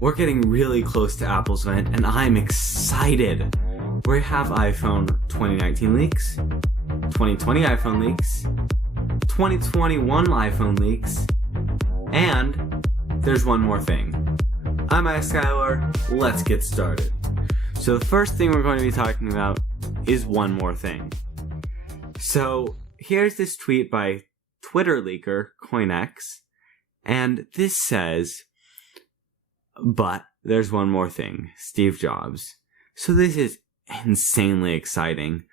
We're getting really close to Apple's event, and I'm excited. We have iPhone 2019 leaks, 2020 iPhone leaks, 2021 iPhone leaks, and there's one more thing. I'm Skylar, let's get started. So the first thing we're going to be talking about is one more thing. So here's this tweet by Twitter leaker CoinX, and this says, but there's one more thing, Steve Jobs. So this is insanely exciting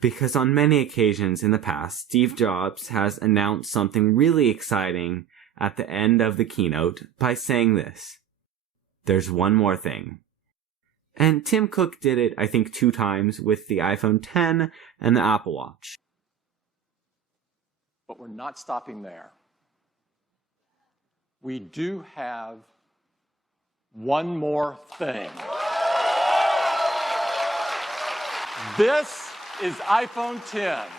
because on many occasions in the past, Steve Jobs has announced something really exciting at the end of the keynote by saying this, there's one more thing. And Tim Cook did it, I think, 2 times with the iPhone X and the Apple Watch. But we're not stopping there. We do have one more thing. This is iPhone X.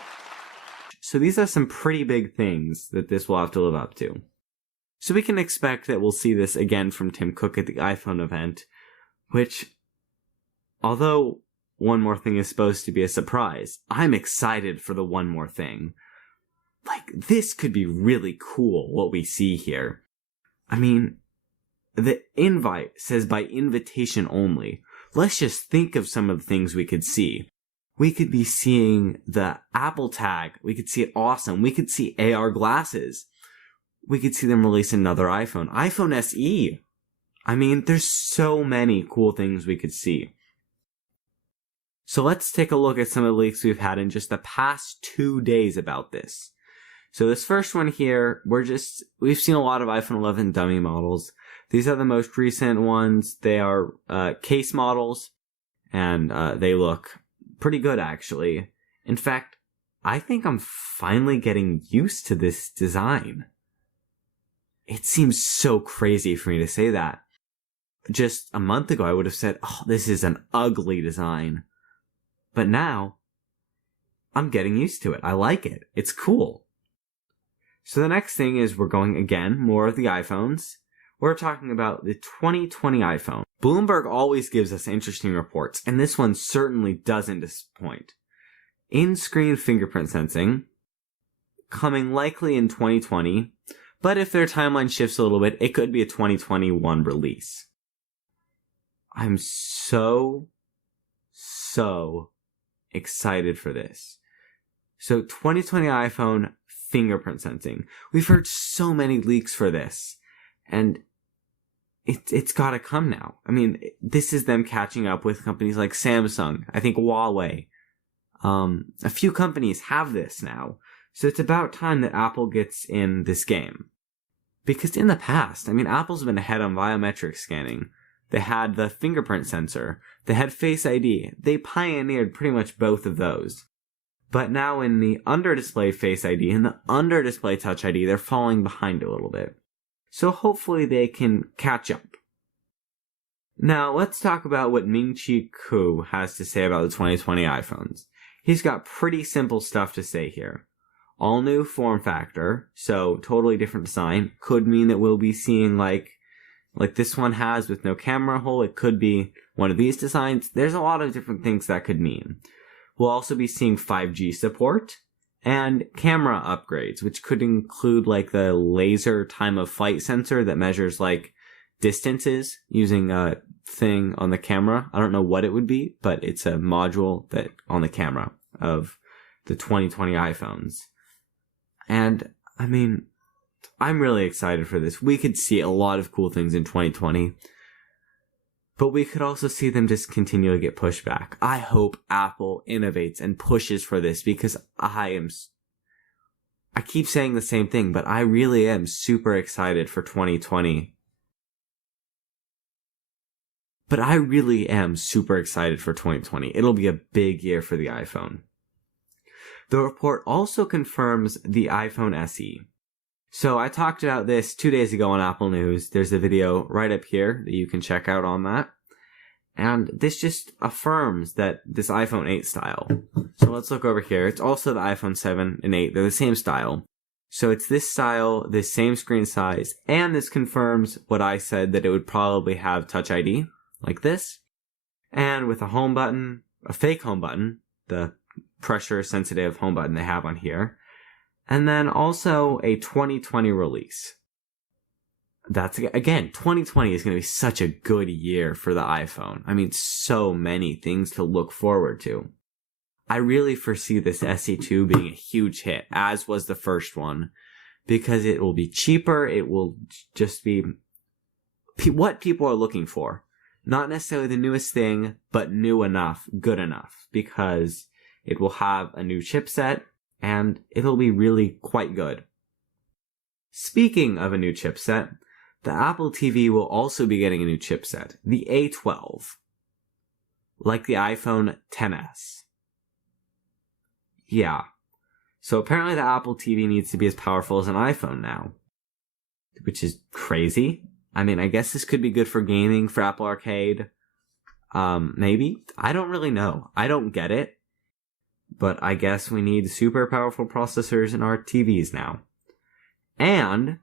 So these are some pretty big things that this will have to live up to. So we can expect that we'll see this again from Tim Cook at the iPhone event, which, although one more thing is supposed to be a surprise, I'm excited for the one more thing. Like, this could be really cool, what we see here. I mean, the invite says by invitation only. Let's just think of some of the things we could see. We could be seeing the Apple tag. We could see it awesome. We could see AR glasses. We could see them release another iPhone. iPhone SE. I mean, there's so many cool things we could see. So let's take a look at some of the leaks we've had in just the past 2 days about this. So this first one here, we've seen a lot of iPhone 11 dummy models. These are the most recent ones. They are case models, and they look pretty good, actually. In fact, I think I'm finally getting used to this design. It seems so crazy for me to say that. Just a month ago, I would have said, oh, this is an ugly design. But now, I'm getting used to it. I like it. It's cool. So the next thing is we're going again, more of the iPhones. We're talking about the 2020 iPhone. Bloomberg always gives us interesting reports, and this one certainly doesn't disappoint. In-screen fingerprint sensing, coming likely in 2020, but if their timeline shifts a little bit, it could be a 2021 release. I'm so excited for this. So 2020 iPhone fingerprint sensing. We've heard so many leaks for this, and it's gotta come now. I mean, this is them catching up with companies like Samsung, I think Huawei. A few companies have this now, so it's about time that Apple gets in this game. Because in the past, I mean, Apple's been ahead on biometric scanning. They had the fingerprint sensor. They had Face ID. They pioneered pretty much both of those. But now in the under-display Face ID and the under-display Touch ID, they're falling behind a little bit. So hopefully they can catch up. Now let's talk about what Ming-Chi Kuo has to say about the 2020 iPhones. He's got pretty simple stuff to say here. All new form factor, so totally different design, could mean that we'll be seeing like this one has with no camera hole. It could be one of these designs. There's a lot of different things that could mean. We'll also be seeing 5G support and camera upgrades, which could include like the laser time of flight sensor that measures like distances using a thing on the camera. I don't know what it would be, but it's a module that on the camera of the 2020 iPhones. And I mean, I'm really excited for this. We could see a lot of cool things in 2020. But we could also see them just continue to get pushed back. I hope Apple innovates and pushes for this because I keep saying the same thing, but I really am super excited for 2020. But I really am super excited for 2020. It'll be a big year for the iPhone. The report also confirms the iPhone SE. So I talked about this 2 days ago on Apple News. There's a video right up here that you can check out on that. And this just affirms that this iPhone 8 style. So let's look over here. It's also the iPhone 7 and 8. They're the same style. So it's this style, this same screen size, and this confirms what I said, that it would probably have Touch ID, like this, and with a home button, a fake home button, the pressure-sensitive home button they have on here, and then also a 2020 release. That's, again, 2020 is going to be such a good year for the iPhone. I mean, so many things to look forward to. I really foresee this SE2 being a huge hit, as was the first one, because it will be cheaper. It will just be what people are looking for. Not necessarily the newest thing, but new enough, good enough, because it will have a new chipset, and it'll be really quite good. Speaking of a new chipset, the Apple TV will also be getting a new chipset, the A12, like the iPhone XS. Yeah. So apparently the Apple TV needs to be as powerful as an iPhone now, which is crazy. I mean, I guess this could be good for gaming, for Apple Arcade. Maybe. I don't really know. I don't get it. But I guess we need super powerful processors in our TVs now. And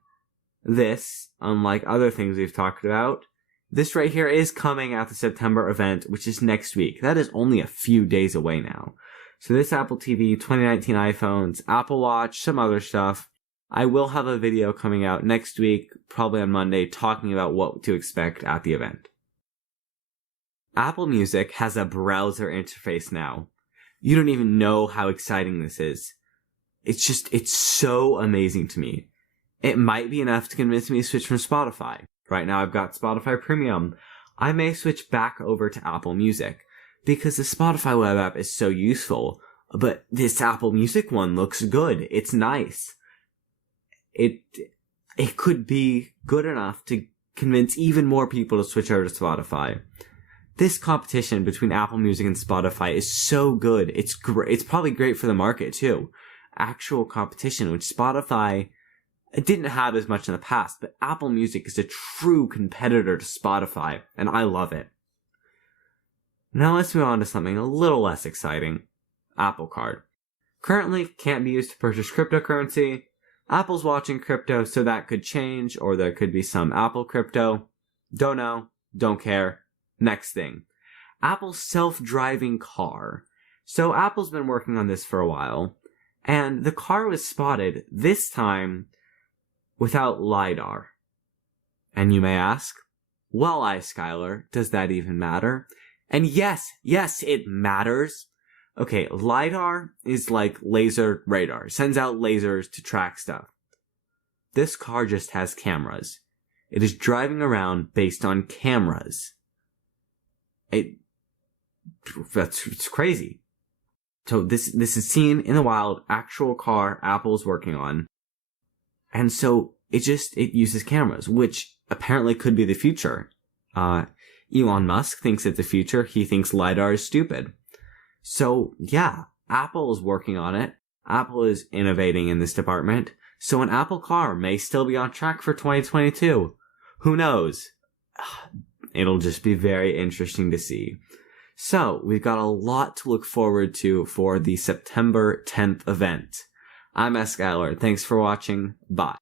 this, unlike other things we've talked about, this right here is coming at the September event, which is next week. That is only a few days away now. So this Apple TV, 2019 iPhones, Apple Watch, some other stuff. I will have a video coming out next week, probably on Monday, talking about what to expect at the event. Apple Music has a browser interface now. You don't even know how exciting this is. It's so amazing to me. It might be enough to convince me to switch from Spotify. Right now I've got Spotify Premium. I may switch back over to Apple Music, because the Spotify web app is so useful, but this Apple Music one looks good. It's nice. It could be good enough to convince even more people to switch over to Spotify. This competition between Apple Music and Spotify is so good. It's great. It's probably great for the market too. Actual competition, which Spotify didn't have as much in the past, but Apple Music is a true competitor to Spotify, and I love it. Now let's move on to something a little less exciting. Apple Card. Currently can't be used to purchase cryptocurrency. Apple's watching crypto, so that could change, or there could be some Apple crypto. Don't know. Don't care. Next thing. Apple's self-driving car. So Apple's been working on this for a while, and the car was spotted, this time, without LiDAR. And you may ask, well, Skylar, does that even matter? And yes, it matters. Okay, LiDAR is like laser radar. It sends out lasers to track stuff. This car just has cameras. It is driving around based on cameras. It's crazy. So this is seen in the wild, actual car Apple's working on. And so it uses cameras, which apparently could be the future. Elon Musk thinks it's the future. He thinks LiDAR is stupid. So, yeah, Apple is working on it. Apple is innovating in this department. So an Apple car may still be on track for 2022. Who knows? It'll just be very interesting to see. So, we've got a lot to look forward to for the September 10th event. I'm Skylar. Thanks for watching. Bye.